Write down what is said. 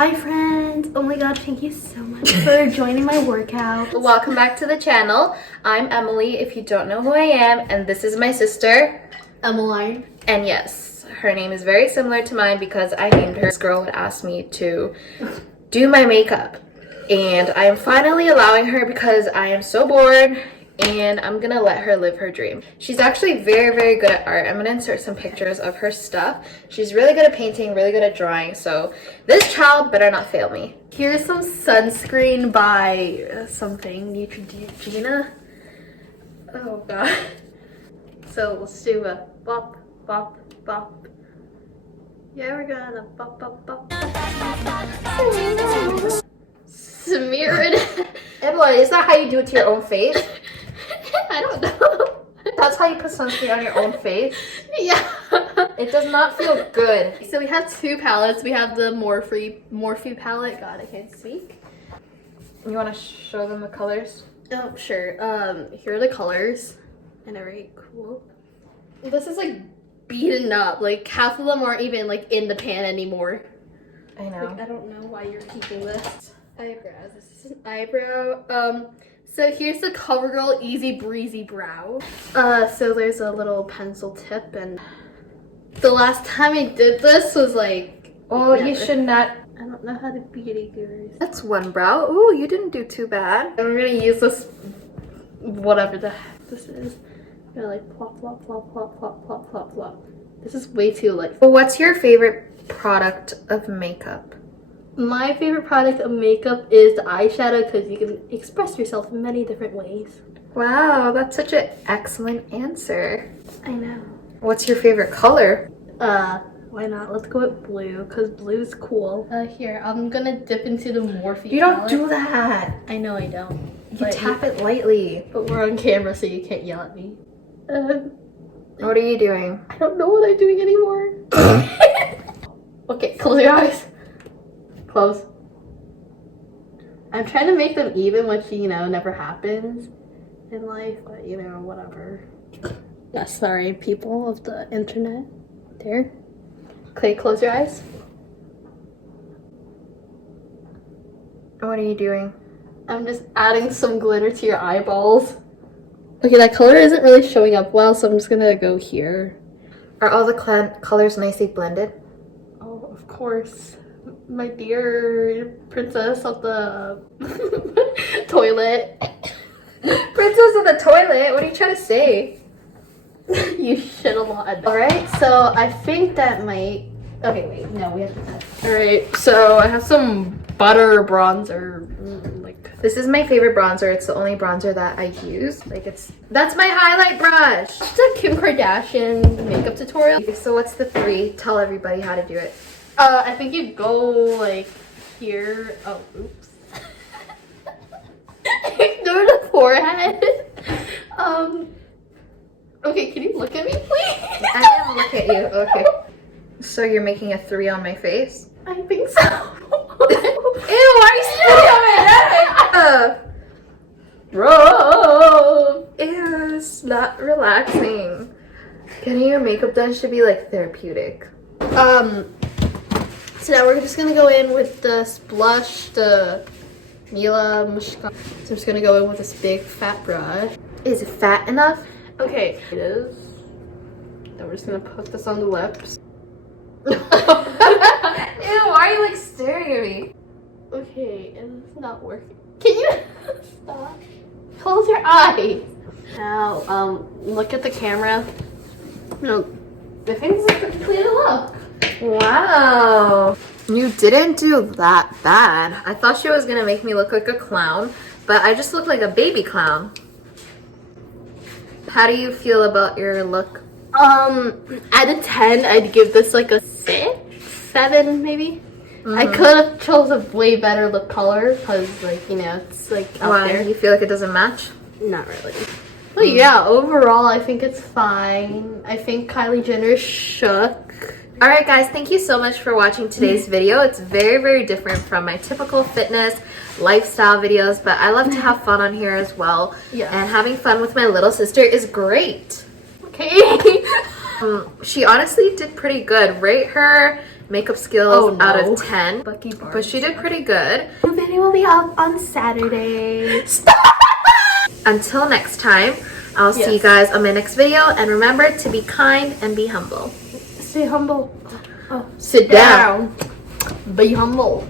Hi friends! Oh my god, thank you so much for joining my workout. Welcome back to the channel. I'm Emily, if you don't know who I am, and this is my sister, Emmeline. And yes, her name is very similar to mine because I named her. This girl had asked me to do my makeup, and I am finally allowing her because I am so bored, and I'm gonna let her live her dream. She's actually very, very good at art. I'm gonna insert some pictures of her stuff. She's really good at painting, really good at drawing, so this child better not fail me. Here's some sunscreen by something, Neutrogena. Oh god. So let's do a bop, bop, bop. Yeah, we're gonna bop, bop, bop. Smear it. Emily, is that how you do it to your own face? I don't know. That's how you put sunscreen on your own face? Yeah. It does not feel good. So we have two palettes. We have the Morphe palette. God, I can't speak. You want to show them the colors? Oh, sure. Here are the colors. And they're very cool. This is like beaten up. Like half of them aren't even like in the pan anymore. I know. Like, I don't know why you're keeping this. Eyebrows. This is an eyebrow. So here's the CoverGirl Easy Breezy Brow. So there's a little pencil tip, and the last time I did this was like, oh, never. You should not. I don't know how to beauty gurus. That's one brow. Ooh, you didn't do too bad. And we're gonna use this, whatever the heck this is. Gonna like plop, plop, plop, plop, plop, plop, plop, plop. This is way too like. Well, what's your favorite product of makeup? My favorite product of makeup is the eyeshadow because you can express yourself in many different ways. Wow, that's such an excellent answer. I know. What's your favorite color? Why not? Let's go with blue because blue is cool. Here, I'm gonna dip into the Morphe You don't palette. do that. I know I don't. You tap it lightly. But we're on camera, so you can't yell at me. What are you doing? I don't know what I'm doing anymore. Okay, close your eyes. Close. I'm trying to make them even, which, you know, never happens in life, but, you know, whatever. Yeah, sorry, people of the internet. There. Okay, close your eyes. What are you doing? I'm just adding some glitter to your eyeballs. Okay, that color isn't really showing up well, so I'm just gonna go here. Are all the colors nicely blended? Oh, of course. My dear princess of the toilet. Princess of the toilet? What are you trying to say? You shit a lot. Alright, so I think that might... Okay, wait. No, we have to test. Alright, so I have some butter bronzer. This is my favorite bronzer. It's the only bronzer that I use. That's my highlight brush. It's a Kim Kardashian makeup tutorial. So what's the 3? Tell everybody how to do it. I think you go like here. Oh, oops. Ignore the forehead. Okay, can you look at me, please? I am looking at you. Okay. So you're making a 3 on my face? I think so. Ew, why are you spitting on my neck? Bro. Ew, it's not relaxing. Getting your makeup done should be like therapeutic. So now we're just gonna go in with this blush, the Mila Mushka. So I'm just gonna go in with this big fat brush. Is it fat enough? Okay, it is. Then we're just gonna put this on the lips. Ew, why are you like staring at me? Okay, and it's not working. Can you stop? Close your eyes. Now, look at the camera. No, the thing's like a complete look. Wow. You didn't do that bad. I thought she was gonna make me look like a clown, but I just look like a baby clown. How do you feel about your look? Out of 10, I'd give this like a 6, 7 maybe. I could have chose a way better lip color because, like, you know, it's like out Why? there. You feel like it doesn't match? Not really. But yeah, overall, I think it's fine. I think Kylie Jenner shook. Alright guys, thank you so much for watching today's video. It's very, very different from my typical fitness lifestyle videos, but I love to have fun on here as well. Yeah. And having fun with my little sister is great. Okay. She honestly did pretty good. Rate her makeup skills no. out of 10. Bucky Barnes. But she did pretty good. The video will be out on Saturday. Until next time, I'll see you Yes. guys on my next video. And remember to be kind and be humble. Stay humble. Oh, sit down. Be humble.